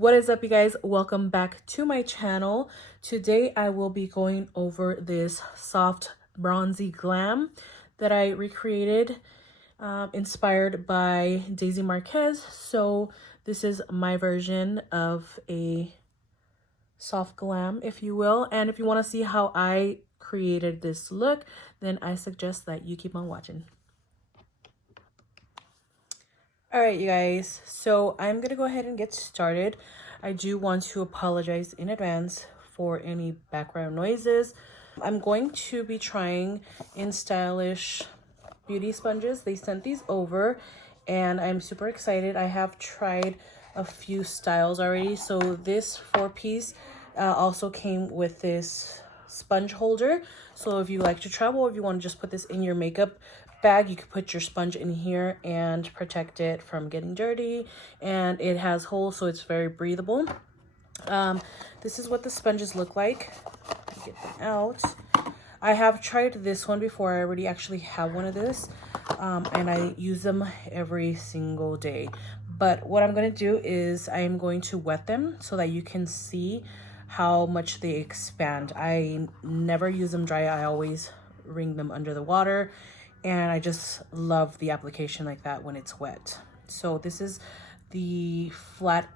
What is up, you guys? Welcome back to my channel. Today I will be going over this soft bronzy glam that I recreated, inspired by Daisy Marquez. So this is my version of a soft glam, if you will. And if you want to see how I created this look, then I suggest that you keep on watching. All right, you guys, so I'm gonna go ahead and get started. I do want to apologize in advance for any background noises. I'm going to be trying In Stylish beauty sponges. They sent these over and I'm super excited. I have tried a few styles already. So this 4-piece also came with this sponge holder. So if you like to travel, if you want to just put this in your makeup bag, you could put your sponge in here and protect it from getting dirty, and it has holes, so it's very breathable. This is what the sponges look like. Get them out. I have tried this one before. I already actually have one of this, and I use them every single day. But what I'm going to do is I am going to wet them so that you can see how much they expand. I never use them dry. I always wring them under the water. And I just love the application like that when it's wet. So this is the flat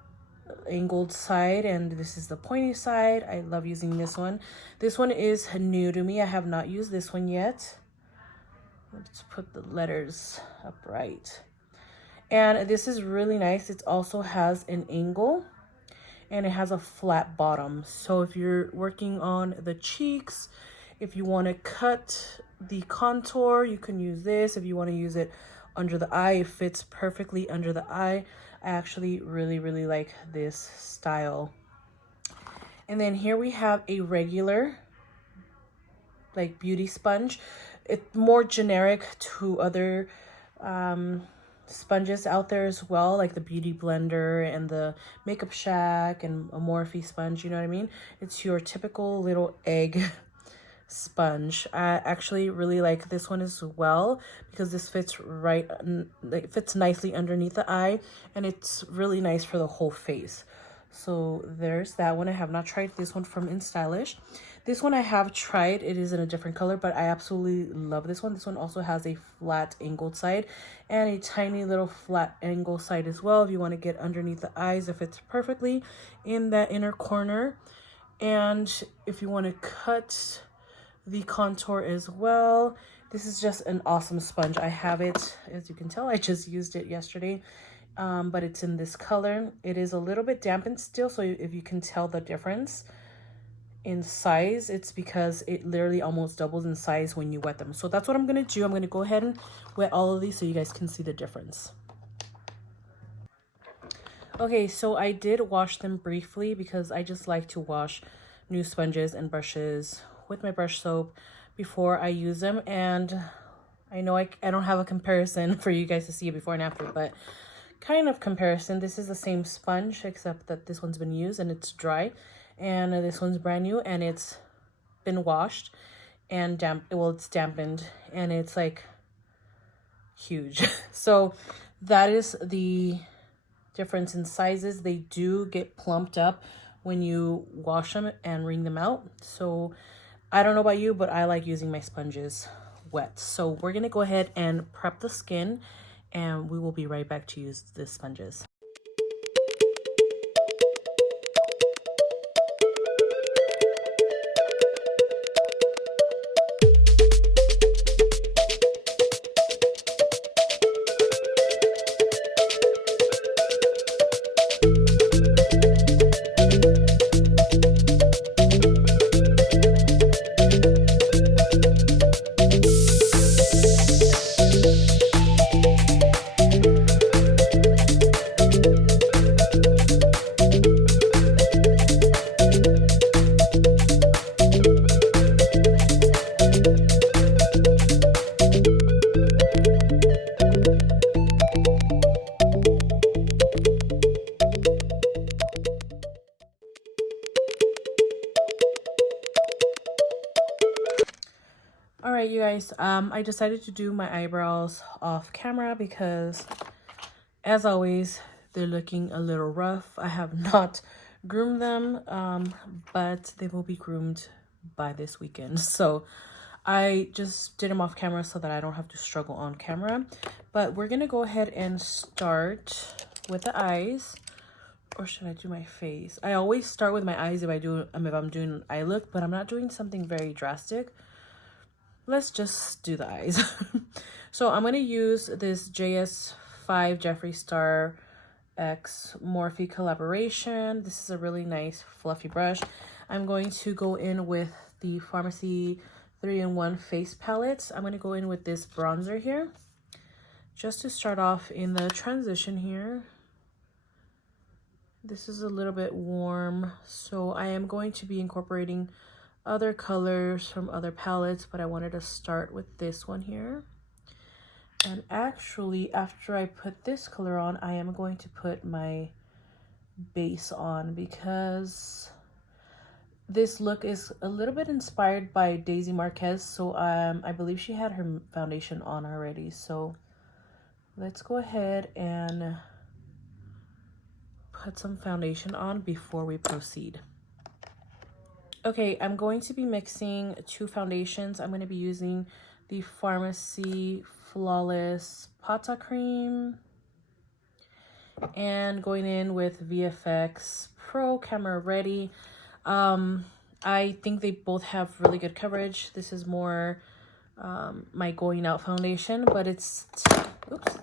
angled side and this is the pointy side. I love using this one. This one is new to me. I have not used this one yet. Let's put the letters upright. And this is really nice. It also has an angle and it has a flat bottom. So if you're working on the cheeks, if you want to cut the contour, you can use this. If you want to use it under the eye, it fits perfectly under the eye. I actually really like this style. And then here we have a regular like beauty sponge. It's more generic to other sponges out there as well, like the Beauty Blender and the Makeup Shack and a Morphe sponge, you know what I mean? It's your typical little egg sponge. I actually really like this one as well because this fits right, like fits nicely underneath the eye, and it's really nice for the whole face. So there's that one. I have not tried this one from In Stylish. This one I have tried. It is in a different color, but I absolutely love this one. This one also has a flat angled side and a tiny little flat angle side as well. If you want to get underneath the eyes, it fits perfectly in that inner corner. And if you want to cut the contour as well, this is just an awesome sponge. I have it, as you can tell, I just used it yesterday, but it's in this color. It is a little bit dampened still, so if you can tell the difference in size, it's because it literally almost doubles in size when you wet them. So that's what I'm going to do. I'm going to go ahead and wet all of these so you guys can see the difference. Okay, so I did wash them briefly because I just like to wash new sponges and brushes with my brush soap before I use them. And I know I don't have a comparison for you guys to see it before and after, but kind of comparison. This is the same sponge except that this one's been used and it's dry, and this one's brand new and it's been washed and it's dampened and it's like huge. So that is the difference in sizes. They do get plumped up when you wash them and wring them out. So I don't know about you, but I like using my sponges wet. So we're going to go ahead and prep the skin and we will be right back to use the sponges. All right, you guys, I decided to do my eyebrows off camera because, as always, They're looking a little rough. I have not groomed them, but they will be groomed by this weekend. So I just did them off camera so that I don't have to struggle on camera. But we're gonna go ahead and start with the eyes. Or should I do my face? I always start with my eyes if I'm doing an eye look, but I'm not doing something very drastic. Let's just do the eyes. So I'm gonna use this JS5 Jeffree Star X Morphe collaboration. This is a really nice fluffy brush. I'm going to go in with the Pharmacy 3-in-1 face palette. I'm going to go in with this bronzer here just to start off in the transition here. This is a little bit warm, so I am going to be incorporating other colors from other palettes, but I wanted to start with this one here. And actually, after I put this color on, I am going to put my base on because this look is a little bit inspired by Daisy Marquez. So I believe she had her foundation on already. So let's go ahead and put some foundation on before we proceed. Okay, I'm going to be mixing two foundations. I'm going to be using the Pharmacy Flawless Pata Cream and going in with VFX Pro Camera Ready. I think they both have really good coverage. This is more my going out foundation, but it's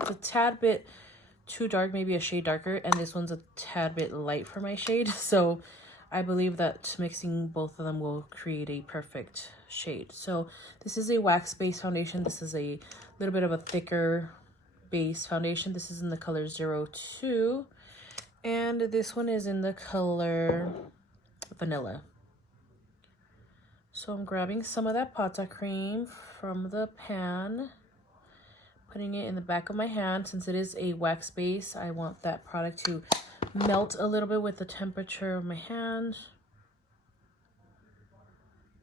a tad bit too dark, maybe a shade darker, and this one's a tad bit light for my shade. So I believe that mixing both of them will create a perfect shade. So this is a wax-based foundation. This is a little bit of a thicker base foundation. This is in the color 02. And this one is in the color Vanilla. So I'm grabbing some of that Pata cream from the pan, putting it in the back of my hand. Since it is a wax base, I want that product to melt a little bit with the temperature of my hand.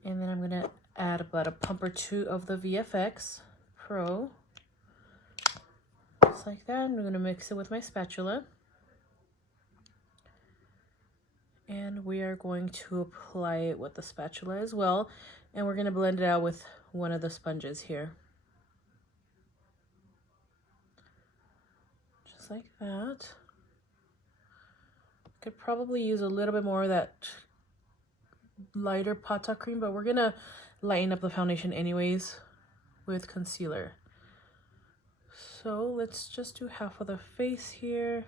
And then I'm going to add about a pump or two of the VFX Pro. Just like that. I'm going to mix it with my spatula. And we are going to apply it with the spatula as well. And we're going to blend it out with one of the sponges here. Just like that. Could probably use a little bit more of that lighter Pata cream, but we're gonna lighten up the foundation anyways with concealer. So let's just do half of the face here.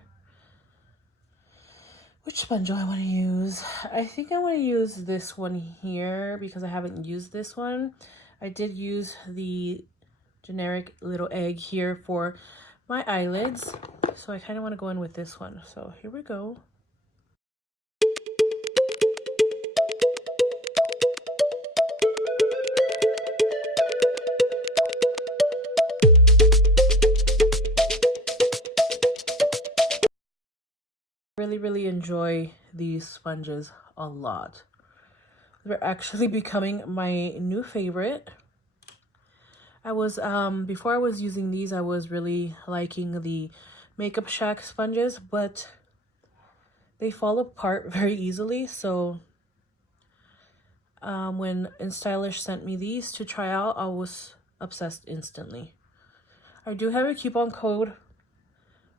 Which sponge do I want to use? I think I want to use this one here because I haven't used this one. I did use the generic little egg here for my eyelids, so I kind of want to go in with this one. So here we go. Really enjoy these sponges a lot. They're actually becoming my new favorite. I was before I was using these, I was really liking the Makeup Shack sponges, but they fall apart very easily. So when InStylish sent me these to try out, I was obsessed instantly. I do have a coupon code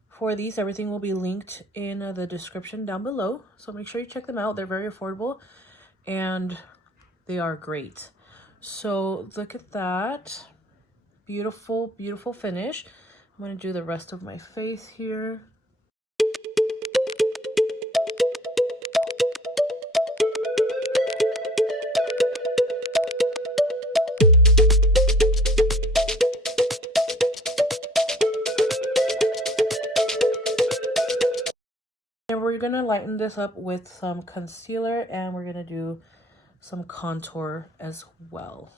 for these. Everything will be linked in the description down below, so make sure you check them out. They're very affordable and they are great. So look at that beautiful finish. I'm going to do the rest of my face here. We're going to lighten this up with some concealer, and we're going to do some contour as well.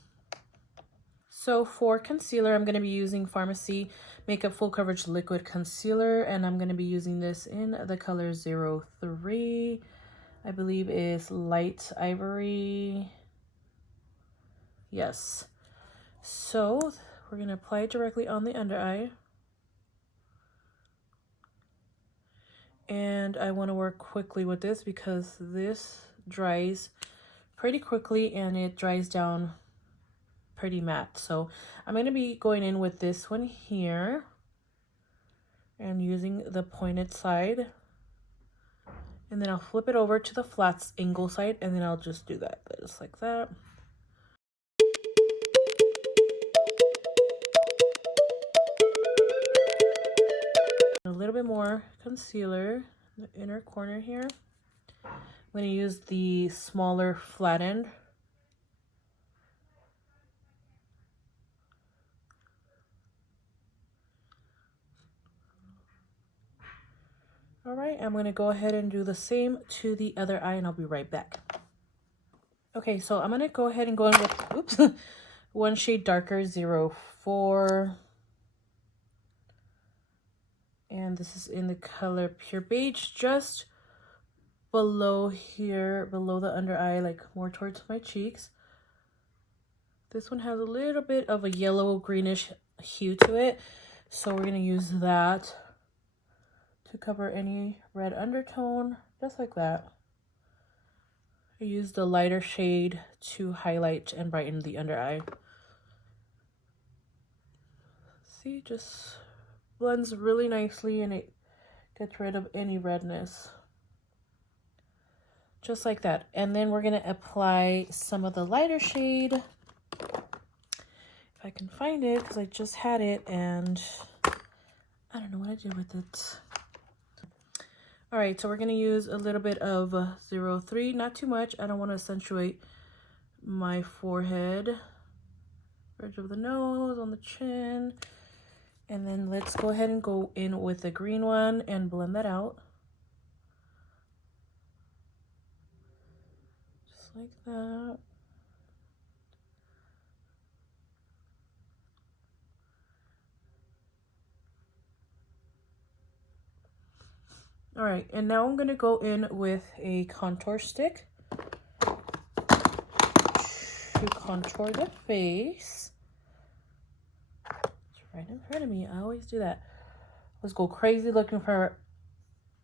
So for concealer, I'm going to be using Pharmacy Makeup Full Coverage Liquid Concealer, and I'm going to be using this in the color 03. I believe is light ivory. Yes. So we're going to apply it directly on the under eye. And I want to work quickly with this because this dries pretty quickly and it dries down pretty matte. So I'm going to be going in with this one here and using the pointed side. And then I'll flip it over to the flat angle side and then I'll just do that, just like that. A little bit more concealer in the inner corner here. I'm going to use the smaller flat end. All right, I'm going to go ahead and do the same to the other eye and I'll be right back. Okay, so I'm going to go ahead and go in with, oops, one shade darker, 04. And this is in the color Pure Beige, just below here, below the under eye, like more towards my cheeks. This one has a little bit of a yellow greenish hue to it, so we're going to use that to cover any red undertone, just like that. I used the lighter shade to highlight and brighten the under eye. See, just blends really nicely and it gets rid of any redness. Just like that. And then we're going to apply some of the lighter shade. If I can find it, because I just had it and I don't know what I did with it. All right, so we're going to use a little bit of 03, not too much. I don't want to accentuate my forehead. Bridge of the nose, on the chin. And then let's go ahead and go in with the green one and blend that out. Just like that. All right, and now I'm going to go in with a contour stick to contour the face. It's right in front of me. I always do that. Let's go crazy looking for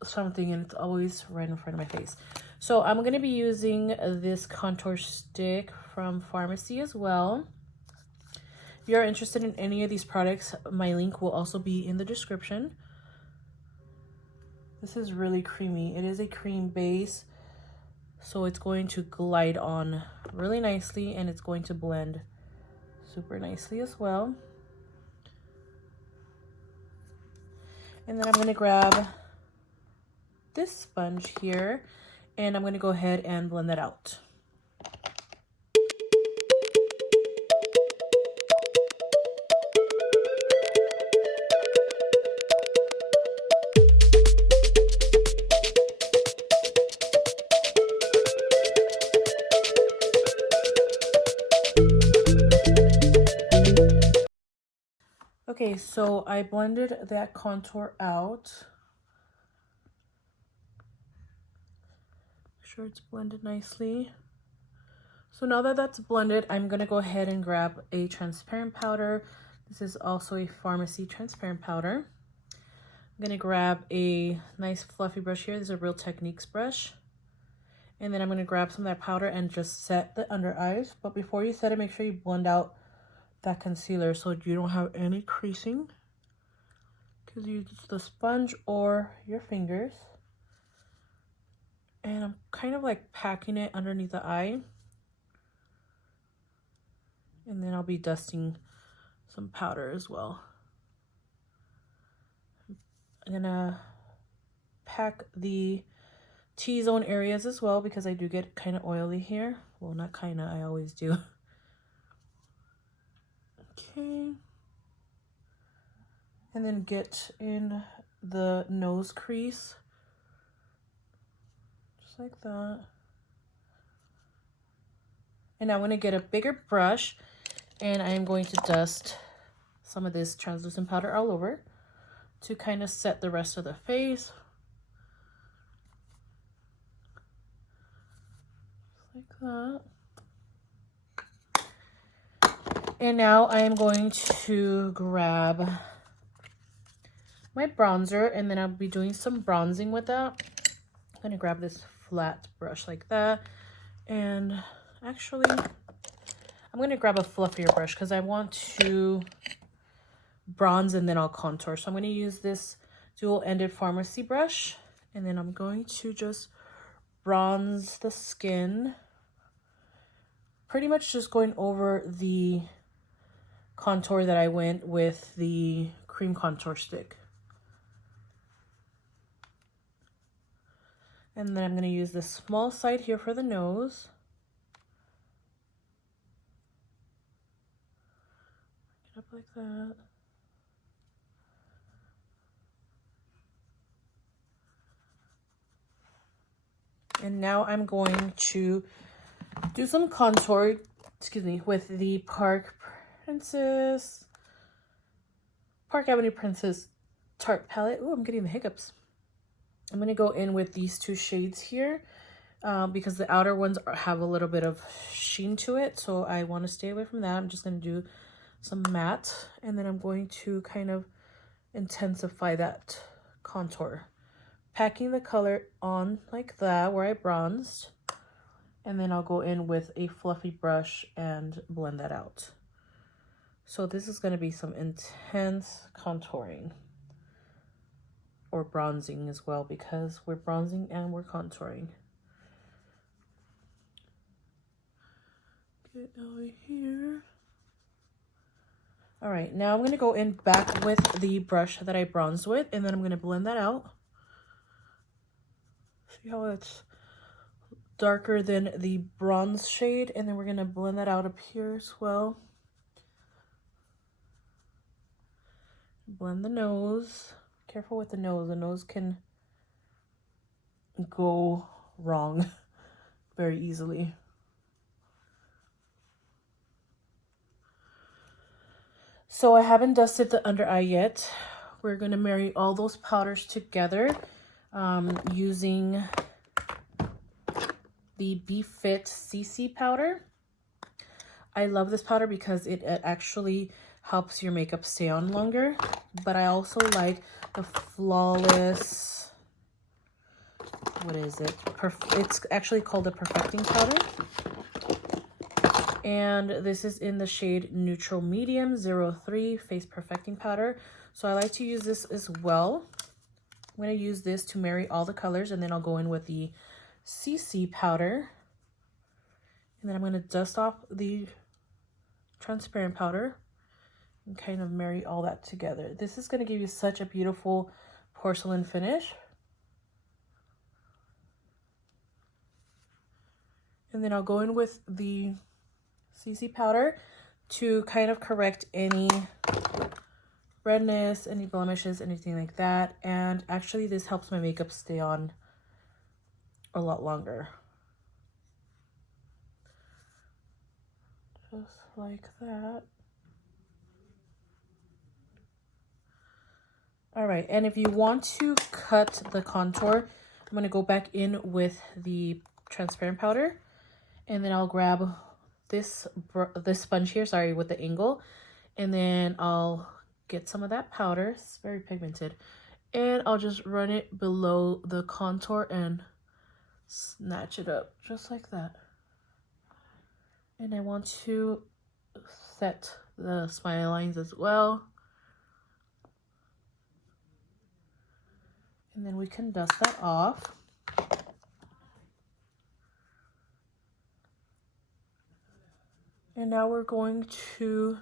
something and it's always right in front of my face. So I'm going to be using this contour stick from Pharmacy as well. If you're interested in any of these products, my link will also be in the description. This is really creamy. It is a cream base, so it's going to glide on really nicely and it's going to blend super nicely as well. And then I'm going to grab this sponge here and I'm going to go ahead and blend that out. Okay, so I blended that contour out. Make sure it's blended nicely. So now that that's blended, I'm going to go ahead and grab a transparent powder. This is also a Pharmacy transparent powder. I'm going to grab a nice fluffy brush here. This is a Real Techniques brush. And then I'm going to grab some of that powder and just set the under eyes. But before you set it, make sure you blend out that concealer so you don't have any creasing. Because you use the sponge or your fingers. And I'm kind of like packing it underneath the eye. And then I'll be dusting some powder as well. I'm gonna pack the T-zone areas as well because I do get kind of oily here. Well, not kind of, I always do. Okay. And then get in the nose crease. Just like that. And now I'm going to get a bigger brush and I am going to dust some of this translucent powder all over to kind of set the rest of the face. Just like that. And now I am going to grab my bronzer, and then I'll be doing some bronzing with that. I'm gonna grab this flat brush like that, and actually I'm gonna grab a fluffier brush because I want to bronze and then I'll contour. So I'm gonna use this dual-ended pharmacy brush, and then I'm going to just bronze the skin, pretty much just going over the contour that I went with the cream contour stick. And then I'm going to use the small side here for the nose. Get up like that. And now I'm going to do some contour, with the Park Avenue Princess Tarte palette. Oh, I'm getting the hiccups. I'm going to go in with these two shades here because the outer ones have a little bit of sheen to it. So I want to stay away from that. I'm just going to do some matte, and then I'm going to kind of intensify that contour. Packing the color on like that where I bronzed, and then I'll go in with a fluffy brush and blend that out. So this is going to be some intense contouring, or bronzing as well, because we're bronzing and we're contouring. Get over here. All right, now I'm going to go in back with the brush that I bronzed with, and then I'm going to blend that out. See how it's darker than the bronze shade, and then we're going to blend that out up here as well. Blend the nose. Careful with the nose. The nose can go wrong very easily. So I haven't dusted the under eye yet. We're going to marry all those powders together using the Be Fit CC powder. I love this powder because it actually helps your makeup stay on longer, but I also like the Flawless, what is it? It's actually called the Perfecting powder. And this is in the shade Neutral Medium 03 Face Perfecting powder. So I like to use this as well. I'm going to use this to marry all the colors, and then I'll go in with the CC powder. And then I'm going to dust off the transparent powder and kind of marry all that together. This is going to give you such a beautiful porcelain finish. And then I'll go in with the CC powder to kind of correct any redness, any blemishes, anything like that. And actually this helps my makeup stay on a lot longer. Just like that. All right, and if you want to cut the contour, I'm going to go back in with the transparent powder, and then I'll grab this sponge here, sorry, with the angle, and then I'll get some of that powder. It's very pigmented, and I'll just run it below the contour and snatch it up just like that. And I want to set the smile lines as well. And then we can dust that off. And now we're going to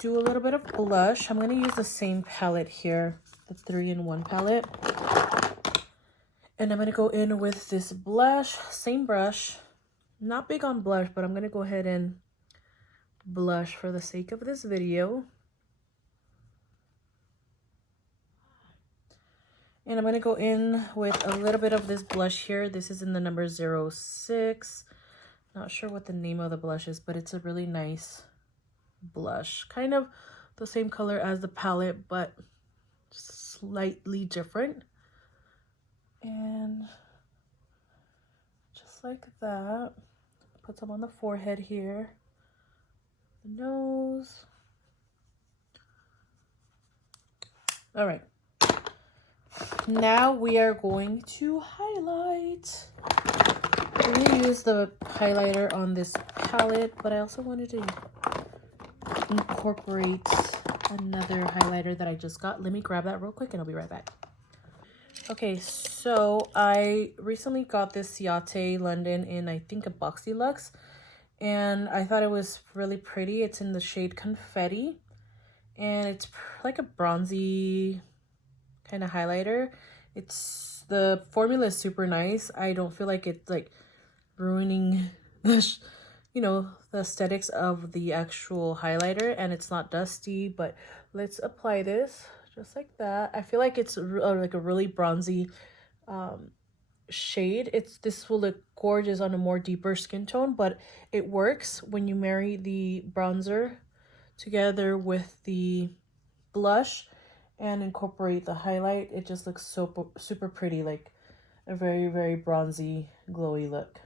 do a little bit of blush. I'm going to use the same palette here, the 3-in-1 palette. And I'm going to go in with this blush, same brush. Not big on blush, but I'm going to go ahead and blush for the sake of this video. And I'm going to go in with a little bit of this blush here. This is in the number 06. Not sure what the name of the blush is, but it's a really nice blush. Kind of the same color as the palette, but slightly different. And just like that. Put some on the forehead here. The nose. All right. Now we are going to highlight. I'm going to use the highlighter on this palette, but I also wanted to incorporate another highlighter that I just got. Let me grab that real quick and I'll be right back. Okay, so I recently got this Ciate London in, I think, a Boxy Luxe, and I thought it was really pretty. It's in the shade Confetti, and it's like a bronzy kind of highlighter. The formula is super nice. I don't feel like it's like ruining the the aesthetics of the actual highlighter, and it's not dusty. But let's apply this just like that. I feel like it's like a really bronzy shade. This will look gorgeous on a more deeper skin tone, but it works when you marry the bronzer together with the blush and incorporate the highlight. It just looks so super pretty, like a very, very bronzy, glowy look.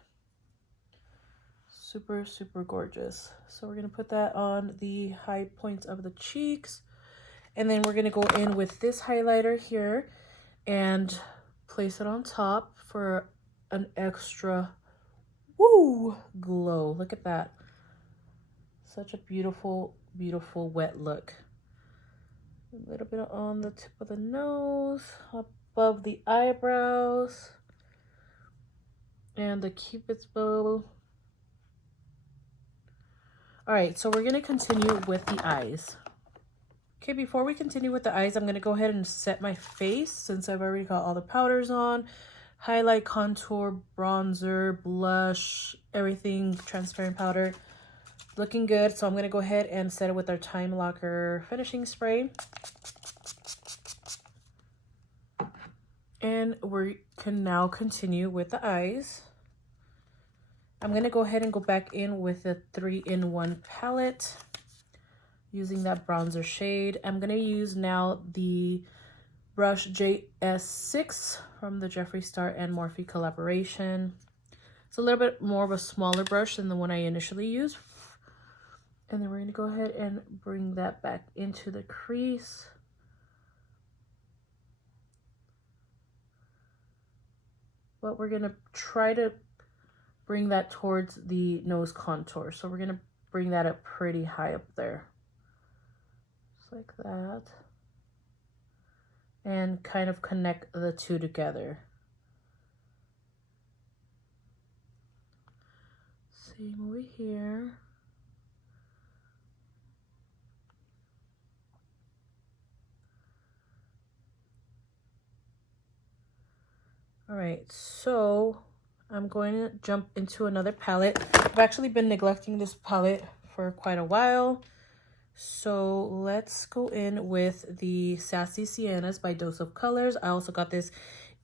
Super, super gorgeous. So we're gonna put that on the high points of the cheeks, and then we're gonna go in with this highlighter here and place it on top for an extra glow. Look at that. Such a beautiful, beautiful wet look. A little bit on the tip of the nose, above the eyebrows, and the cupid's bow. All right, so we're gonna continue with the eyes. Okay, before we continue with the eyes, I'm gonna go ahead and set my face since I've already got all the powders on. Highlight, contour, bronzer, blush, everything, transparent powder. Looking good, so I'm gonna go ahead and set it with our Time Locker finishing spray. And we can now continue with the eyes. I'm gonna go ahead and go back in with the 3-in-1 palette using that bronzer shade. I'm gonna use now the brush JS6 from the Jeffree Star and Morphe collaboration. It's a little bit more of a smaller brush than the one I initially used. And then we're gonna go ahead and bring that back into the crease. But we're gonna try to bring that towards the nose contour. So we're gonna bring that up pretty high up there. Just like that. And kind of connect the two together. Same over here. All right, so I'm going to jump into another palette. I've actually been neglecting this palette for quite a while. So let's go in with the Sassy Siennas by Dose of Colors. I also got this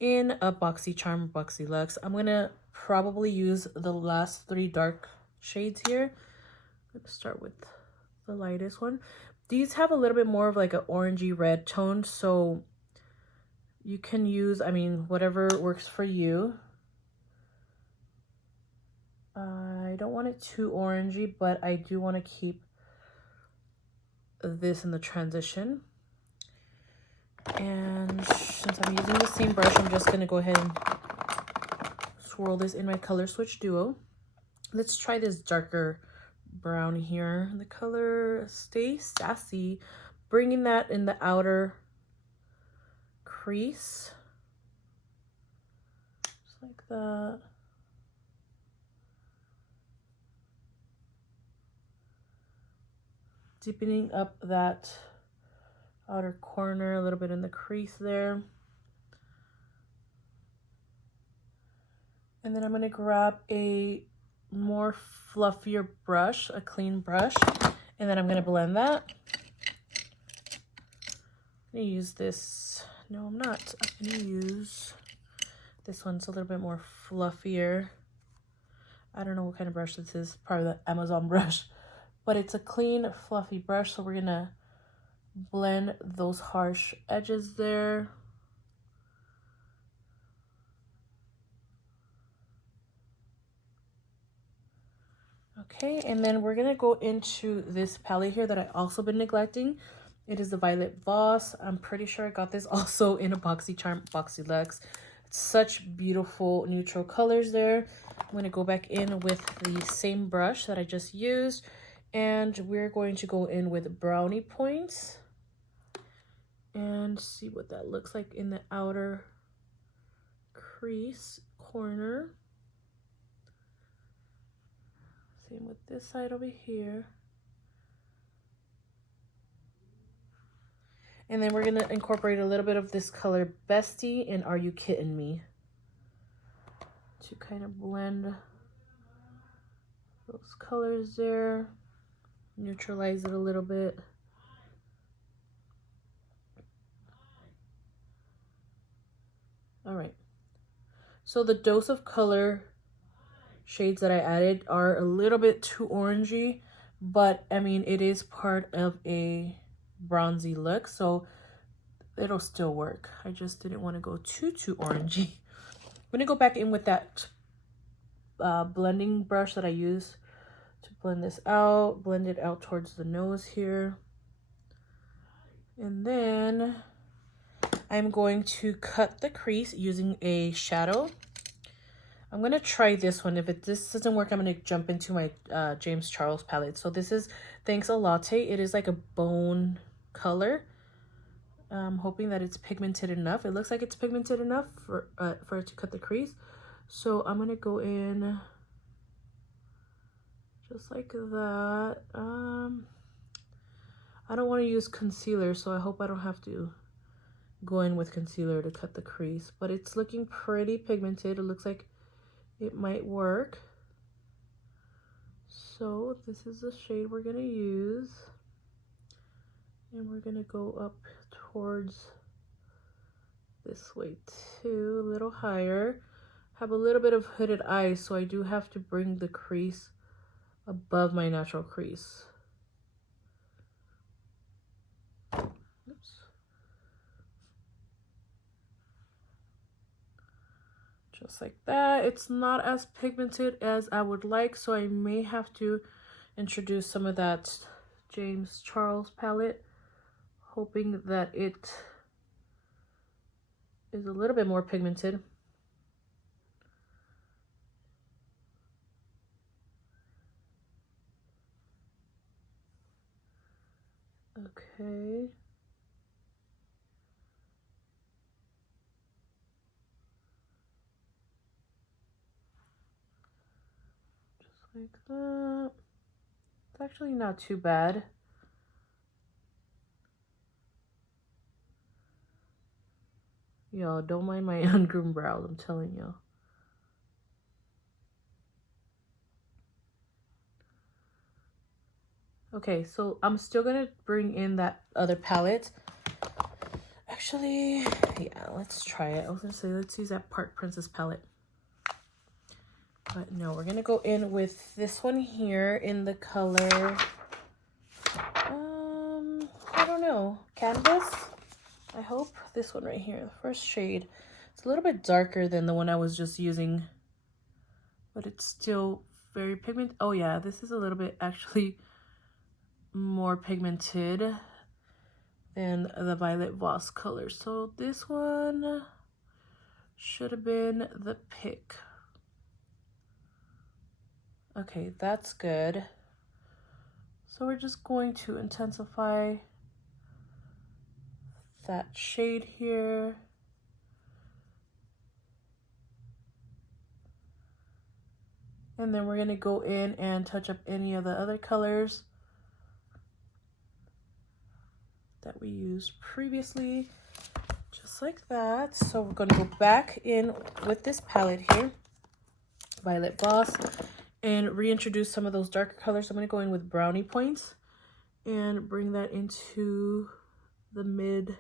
in a Boxy Charm Boxy Luxe. I'm going to probably use the last 3 dark shades here. Let's start with the lightest one. These have a little bit more of like an orangey red tone, so you can use, I mean, whatever works for you. I don't want it too orangey, but I do want to keep this in the transition. And since I'm using the same brush, I'm just going to go ahead and swirl this in my Color Switch Duo. Let's try this darker brown here. The color Stay Sassy, bringing that in the outer crease, just like that. Deepening up that outer corner a little bit in the crease there. And then I'm going to grab a more fluffier brush, a clean brush, and then I'm going to blend that. I'm going to use this. No, I'm not. I'm going to use this one's a little bit more fluffier. I don't know what kind of brush this is. Probably the Amazon brush. But it's a clean, fluffy brush, so we're going to blend those harsh edges there. Okay, and then we're going to go into this palette here that I also been neglecting. It is the Violet Voss. I'm pretty sure I got this also in a BoxyCharm Boxy Luxe. It's such beautiful neutral colors there. I'm going to go back in with the same brush that I just used. And we're going to go in with brownie points. And see what that looks like in the outer crease corner. Same with this side over here. And then we're going to incorporate a little bit of this color Bestie and Are You Kidding Me? To kind of blend those colors there. Neutralize it a little bit. All right. So the dose of color shades that I added are a little bit too orangey, but I mean, it is part of a bronzy look, so it'll still work. I just didn't want to go too orangey. I'm gonna go back in with that blending brush that I used to blend this out, blend it out towards the nose here. And then I'm going to cut the crease using a shadow. I'm going to try this one. If this doesn't work, I'm going to jump into my James Charles palette. So this is Thanks a Latte. It is like a bone color. I'm hoping that it's pigmented enough. It looks like it's pigmented enough for it to cut the crease. So I'm going to go in just like that. I don't want to use concealer, so I hope I don't have to go in with concealer to cut the crease. But it's looking pretty pigmented. It looks like it might work. So this is the shade we're going to use. And we're going to go up towards this way too, a little higher. Have a little bit of hooded eyes, so I do have to bring the crease above my natural crease. Oops. Just like that. It's not as pigmented as I would like, so I may have to introduce some of that James Charles palette, hoping that it is a little bit more pigmented. Okay. Just like that. It's actually not too bad. Y'all, don't mind my ungroomed brows, I'm telling you. Okay, so I'm still gonna bring in that other palette. Actually, yeah, let's try it. I was gonna say, let's use that Park Princess palette. But no, we're gonna go in with this one here in the color, I don't know, Canvas? I hope. This one right here, the first shade. It's a little bit darker than the one I was just using, but it's still very pigmented. Oh yeah, this is a little bit actually more pigmented than the Violet Voss color. So this one should have been the pick. Okay, that's good. So we're just going to intensify that shade here. And then we're gonna go in and touch up any of the other colors that we used previously, just like that. So we're gonna go back in with this palette here, Violet Voss, and reintroduce some of those darker colors. I'm gonna go in with brownie points and bring that into the mid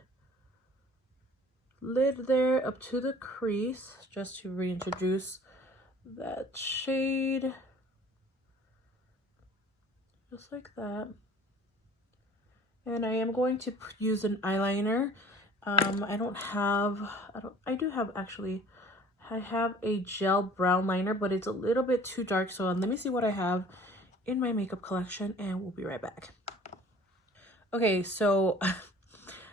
lid there up to the crease, just to reintroduce that shade, just like that. And I am going to use an eyeliner. I have a gel brown liner, but it's a little bit too dark. So let me see what I have in my makeup collection and we'll be right back. Okay, so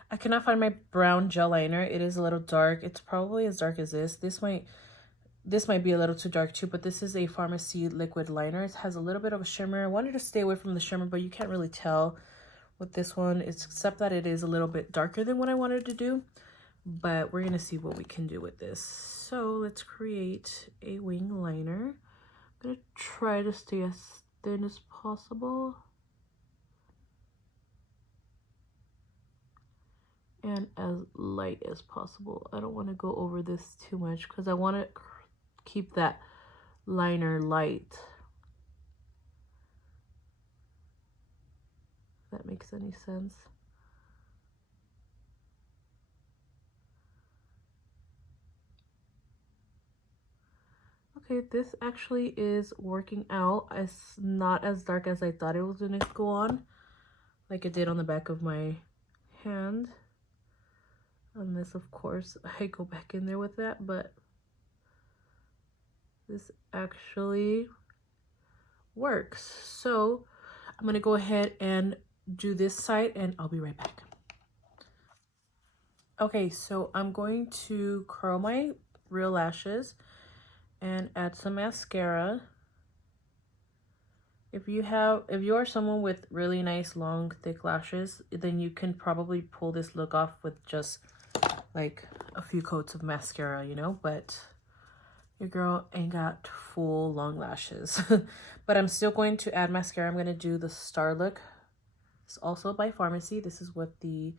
I cannot find my brown gel liner. It is a little dark. It's probably as dark as this. This might be a little too dark too, but this is a Pharmacy liquid liner. It has a little bit of a shimmer. I wanted to stay away from the shimmer, but you can't really tell with this one, except that it is a little bit darker than what I wanted to do. But we're going to see what we can do with this. So let's create a wing liner. I'm going to try to stay as thin as possible. And as light as possible. I don't want to go over this too much because I want to keep that liner light. If that makes any sense. Okay, this actually is working out. It's not as dark as I thought it was going to go on, like it did on the back of my hand. On this, of course, I go back in there with that, but this actually works. So I'm going to go ahead and do this side and I'll be right back. Okay, so I'm going to curl my real lashes and add some mascara. If you are someone with really nice long thick lashes, then you can probably pull this look off with just like a few coats of mascara, you know, but your girl ain't got full long lashes. But I'm still going to add mascara. I'm going to do the Star Look. It's also by Pharmacy. This is what the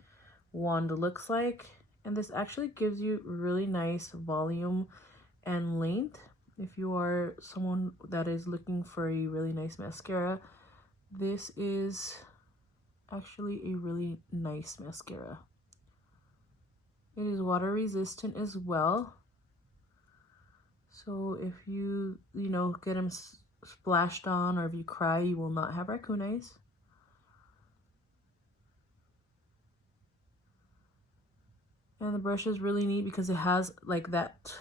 wand looks like, and this actually gives you really nice volume and length. If you are someone that is looking for a really nice mascara, this is actually a really nice mascara. It is water resistant as well. So if you get them splashed on, or if you cry, you will not have raccoon eyes. And the brush is really neat because it has like that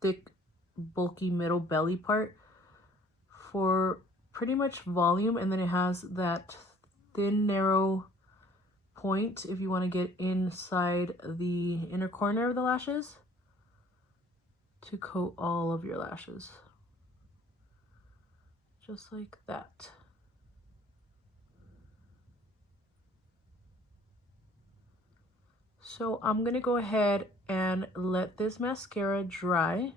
thick, bulky middle belly part for pretty much volume, and then it has that thin, narrow point if you want to get inside the inner corner of the lashes to coat all of your lashes. Just like that. So I'm going to go ahead and let this mascara dry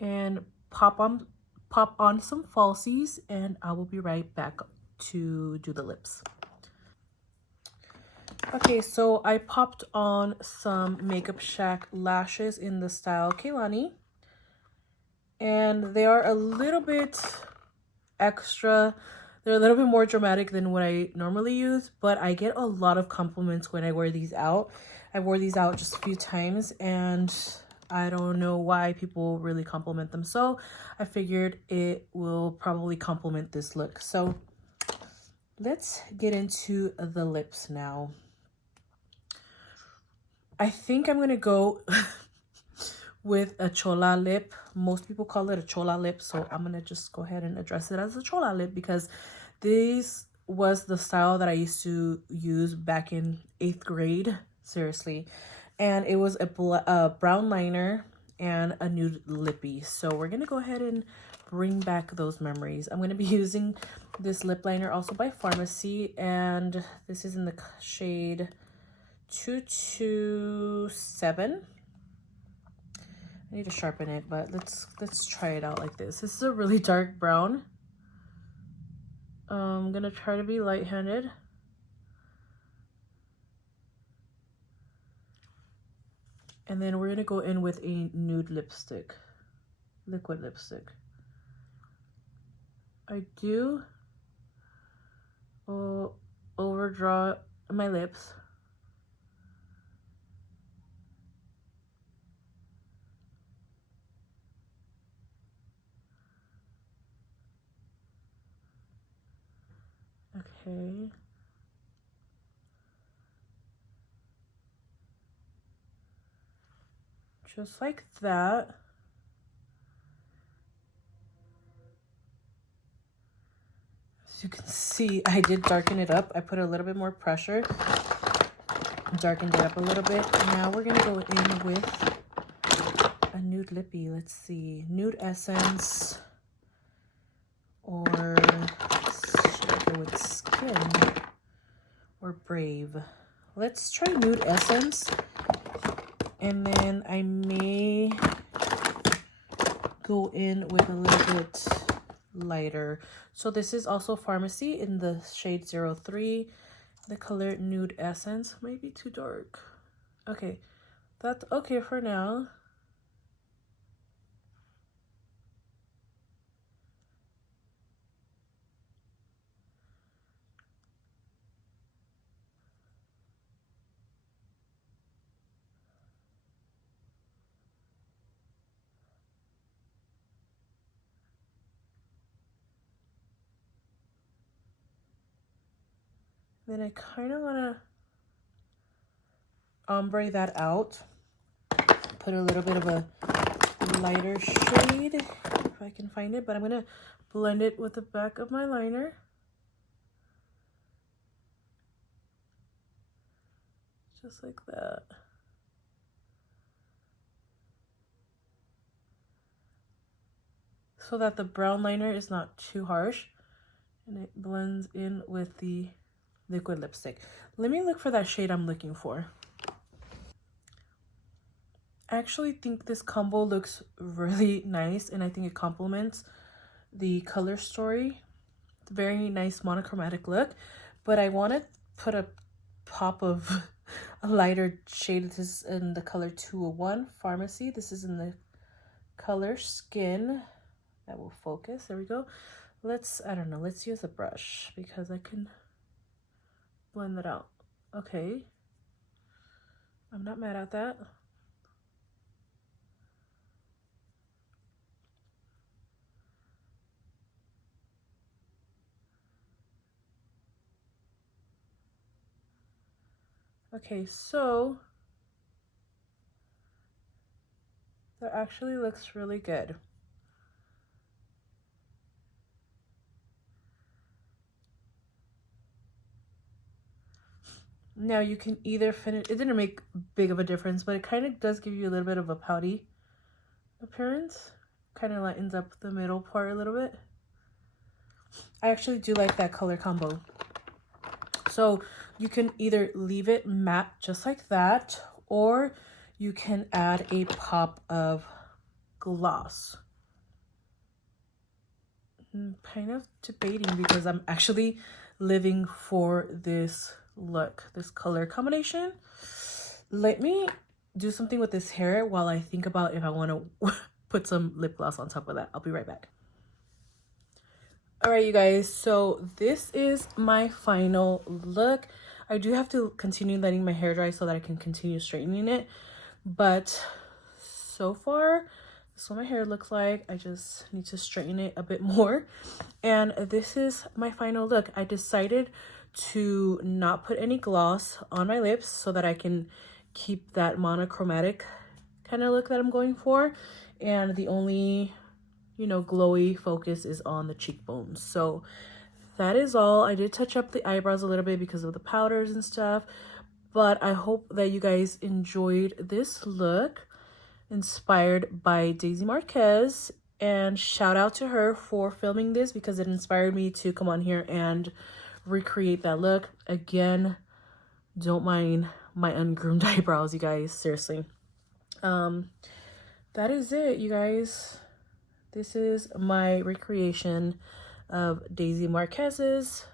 and pop on some falsies, and I will be right back to do the lips. Okay, so I popped on some Makeup Shack lashes in the style Kehlani, and they are a little bit extra. They're a little bit more dramatic than what I normally use, but I get a lot of compliments when I wear these out. I wore these out just a few times, and I don't know why people really compliment them. So I figured it will probably complement this look. So let's get into the lips now. I think I'm going to go with a chola lip. Most people call it a chola lip, so I'm going to just go ahead and address it as a chola lip because this was the style that I used to use back in 8th grade. Seriously. And it was a brown liner and a nude lippy. So we're going to go ahead and bring back those memories. I'm going to be using this lip liner also by Pharmacy, and this is in the shade 227. I need to sharpen it, but let's try it out like this. This is a really dark brown. I'm gonna try to be light-handed. And then we're gonna go in with a nude lipstick, liquid lipstick. I do overdraw my lips. Okay. Just like that. As you can see, I did darken it up. I put a little bit more pressure, darkened it up a little bit. Now we're gonna go in with a nude lippy. Let's see, Nude Essence, or should I go with Skin or Brave? Let's try Nude Essence, and then I may go in with a little bit lighter. So this is also Pharmacy in the shade 03, the color Nude Essence. Might be too dark. Okay, that's okay for now. Then I kind of want to ombre that out. Put a little bit of a lighter shade, if I can find it. But I'm going to blend it with the back of my liner. Just like that. So that the brown liner is not too harsh. And it blends in with the liquid lipstick. Let me look for that shade I'm looking for. I actually think this combo looks really nice, and I think it complements the color story. It's a very nice monochromatic look, but I want to put a pop of a lighter shade. This is in the color 201 Pharmacy. This is in the color Skin. That will focus. There we go. I don't know, let's use a brush because I can blend that out. Okay, I'm not mad at that. Okay, so that actually looks really good. Now you can either finish, it didn't make big of a difference, but it kind of does give you a little bit of a pouty appearance. Kind of lightens up the middle part a little bit. I actually do like that color combo. So you can either leave it matte just like that, or you can add a pop of gloss. I'm kind of debating because I'm actually living for this look, this color combination. Let me do something with this hair while I think about if I want to put some lip gloss on top of that. I'll be right back. All right, you guys, so this is my final look. I do have to continue letting my hair dry so that I can continue straightening it, but so far this is what my hair looks like. I just need to straighten it a bit more, and this is my final look. I decided to not put any gloss on my lips so that I can keep that monochromatic kind of look that I'm going for, and the only, you know, glowy focus is on the cheekbones. So that is all. I did touch up the eyebrows a little bit because of the powders and stuff, but I hope that you guys enjoyed this look inspired by Daisy Marquez, and shout out to her for filming this because it inspired me to come on here and recreate that look. Again, don't mind my ungroomed eyebrows, you guys, seriously. That is it, you guys. This is my recreation of Daisy Marquez's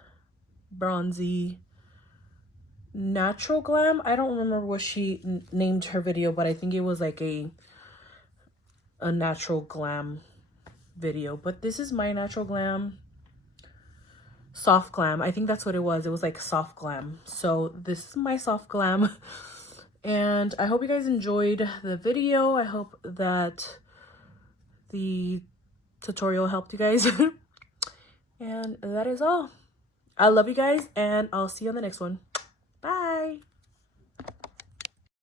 bronzy natural glam. I don't remember what she named her video, but I think it was like a natural glam video. But this is my natural glam, soft glam. I think that's what it was. It was like soft glam. So this is my soft glam. And I hope you guys enjoyed the video. I hope that the tutorial helped you guys. And that is all. I love you guys, and I'll see you on the next one.